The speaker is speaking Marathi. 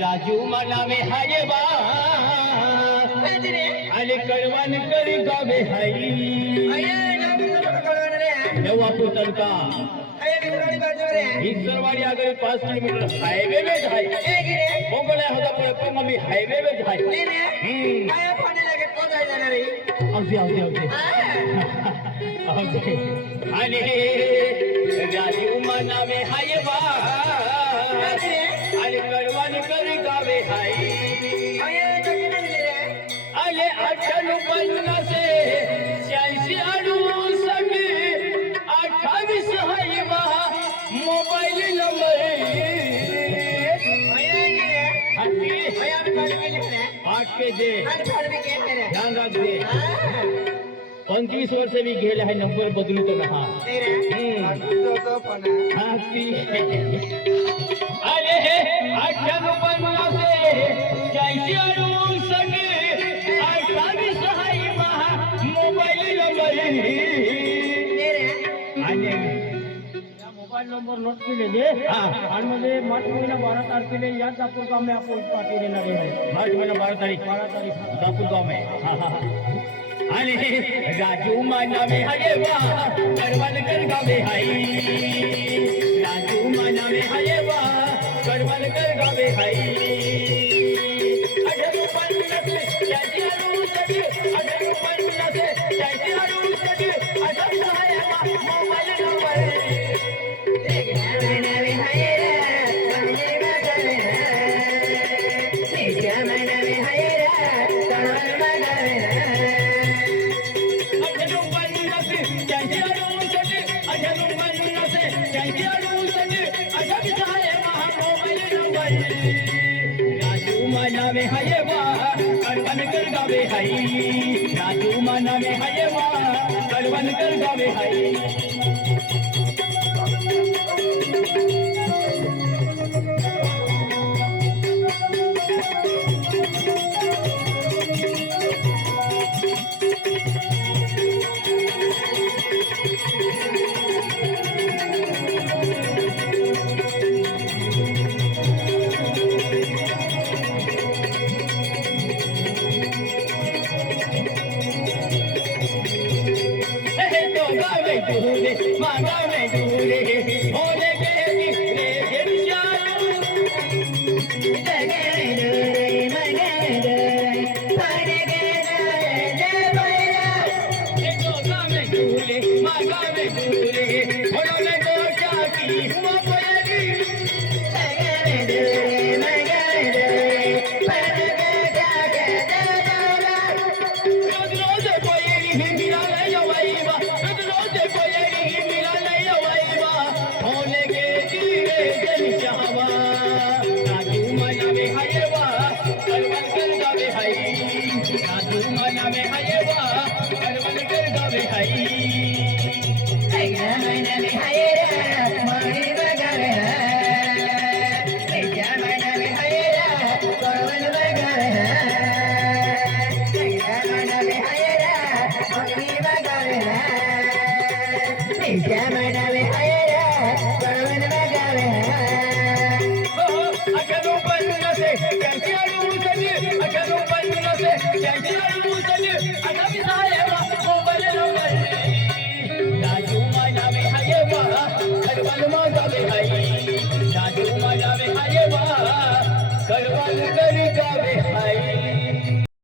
राजू मनावे हाय बा आणि कळवण करी गावे हाई नवा पुतल का ईश्वरवाड़ी अगर 5 किलोमीटर हाईवे में जाए मोगले होता पर मम्मी हाईवे में जाए काय पाणी लागत को जाय जाणार रे अगदी आणि राजू मनावे हाय बा आणि कळवण करी गावे हाई आले 58 86 68 हाय बा मोबाइल नंबर आठ के दे ध्यान रख दे 25 वर्ष भी गेले है नंबर बदलू तो रहा अरे 58 मोबाइल नंबर नोट केले आणि मध्ये मार्च महिना 12 तारखेला या दापूर गाव में आपण पार्टी देणार आहे मार्च महिना 12 तारीख दापूर गाव में आणि राजू माना में हये वा करवल कर गावे हाई राजू माना में हये वा करवल कर गावे हाई राजू मना में हये वा करवन कर गावे हाई राजू मना में हये वा करवन कर गावे हाई मांगावे दूरे होने के दिखरे गिरशालू जगे दूरे मगे पाने के दे बैरा तो गावे दूरे मांगावे दूरे होने को जाकी हुआ कोयरी जगे दूरे मगे पाने के जाके दे बैरा रोज कोयरी मिला ले वाईवा रोज कोयरी राजू मना में हये वा करवन कर गावे हाई राजू मना में हये वा करवन कर गावे हाई मना में हये मारी बगावे मना में हये करवन बगावे मना में हये मारी बगावे मना में हये करवन बगावे राजू मना में हये वा करवन गावे हाई राजू मना में हये वा करवन कर गावे हाई